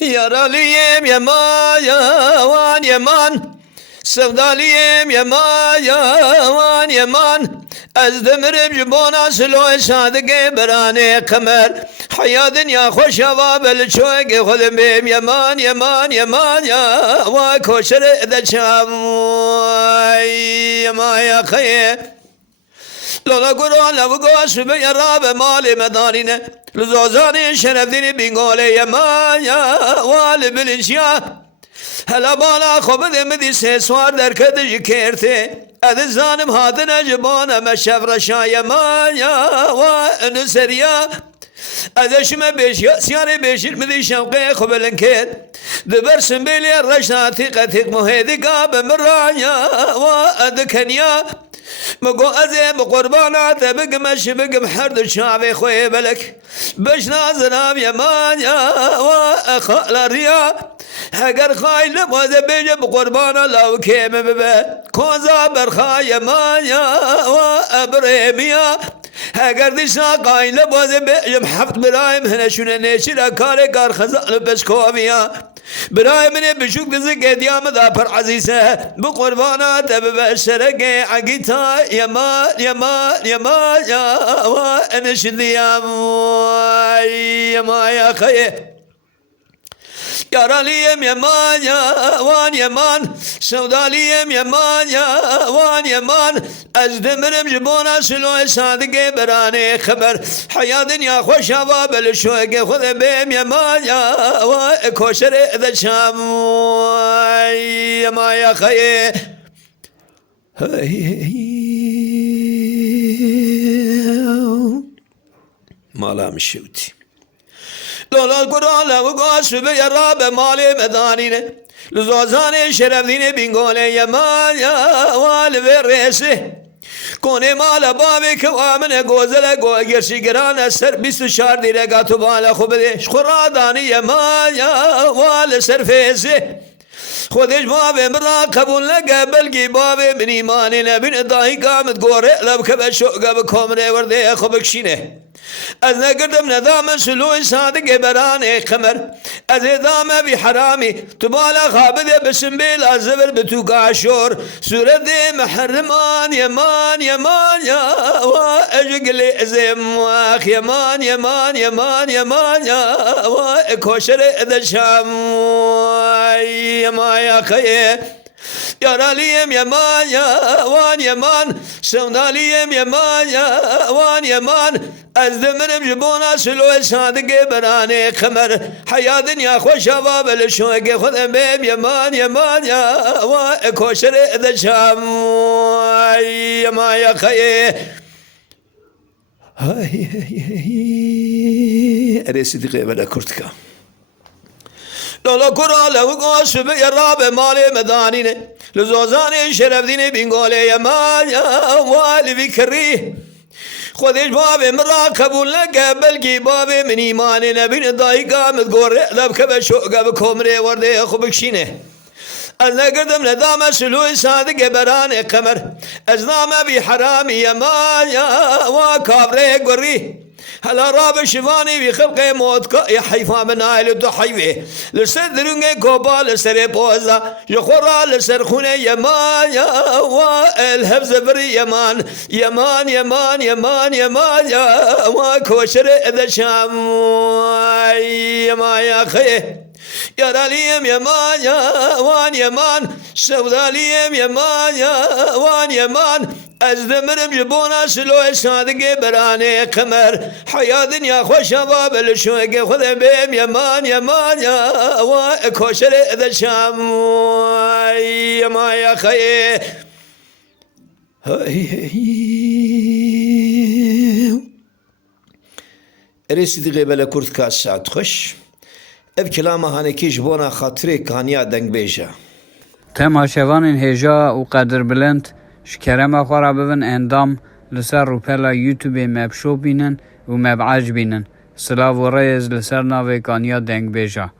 Yaralıyım yaman yaman Sevdalıyım yaman yaman Ez demirim jibona siloy sadıge berane kamer Hayatın ya hoş hava bel çoğge hodum bim yaman yaman ya Vay koşar edeceğim Yamaya kaye Lola Kur'an lavu gosbe ya Rabbe mali medanine Luzozani şerefdini bingole yaman ya Vali bilinç ya Hela bana khob demedi ses var derkedi kerte Edi zanim hadine cibana meşevreşa yaman ya Va önü seriya Edeşime beş siyari beşir midi şevqe khobelen ket Dibersin beli reşnati qatik muhedi gabe miranya Va edi kenya مگو ازم قربانات بگم شبگم هر دو شعبی خوی بلک بش نازنام یمان یا و اخالریا اگر خایل باز بجم قربانا لو کیم ببه کوزا برخای یمان یا و ابرمیا اگر دیشا قایل باز بجم حفت برایم هنشونه نیشی کار خزال بس کومیا برای من بشوک دزه گدیام دا پر عزیزه بقربانات ببشرک عقیتا yaman ya va enşidiyam yamaya kaye Yaralıyım yaman yaman Sevdalıyım yaman yaman Ez demirim jibona siloy sadıge berane khaber Hayatın ya hoş hava bel şoge hodum bim yaman ya Va koşar edeceğim Yamaya kaye مالا مشوتی دولال قرآن و قاسب یا رب مال مدانینه لزوزان شرفدین بینگوله یمان یا وال و ریسه کنه مال بابی که آمنه گوزله گرشی گران سر 24 دیره گاتو بالا خوب دیش خورادانی یمان یا وال سرفیزه خودش باب مرا قبول نگه بلگی باب من ایمانی نبین داهی قامت گوره لب که بشوگه بکمره ورده خوبکشینه از نگردم ندام سلوی صادق برانه خمر از ادامه بی حرامی تو بالا خابده بسم بیل ازور بتو قاشور سورت محرمان یمان یا و اجگل ازم واخ یمان یا و کوشر ادشام یمایا خیه Yaralıyım yaman Sevdalıyım yaman Ez demirim jibona siloy sadıge berane kamer Hayatın ya hoş hava bel şoge hodum bim yaman ya Va koşar edeceğim Yamaya kaye Eresi diye böyle kurtka Lola Kur'an'la bu gosbe ya Rabbe mali medanine Luzozani şerefdini bingole yaman ya vali fikri خودش باب مرا قبول نگه بلگی باب من ایمانی نبین دایی قامت گوره لب که بشوگه بکمره ورده خوبکشینه از نگردم ندام سلوی صادق برانه قمر از نامه بی حرامی یمان یا و کابره گوری هلا راب شفاني في خلق موت يا حيفا من عائل الضحيفه لسر درنگه کوبا لسر بوزا يخورا لسر خونه يمان يا والهبز بري يمان يا وكوشر اذا شام يما يا خيه Yaralıyım yaman Sevdalıyım yaman Ez demirim jibona siloy sadıge berane kamer Hayatın ya hoş hava bel şoge hodum bim yaman ya Va koşar edeceğim Yamaya kaye Eresi diye böyle kurt kas saat hoş Ev kelama haneki jibona xatire kaniya deng beja تماشاوان هجا و قدر بلند شکرم خواه ببن اندام لسر روپلا یوتیوب مبشو بینن و مبعج بینن سلاو و ریز لسر ناوی کانیا دنگ بیجا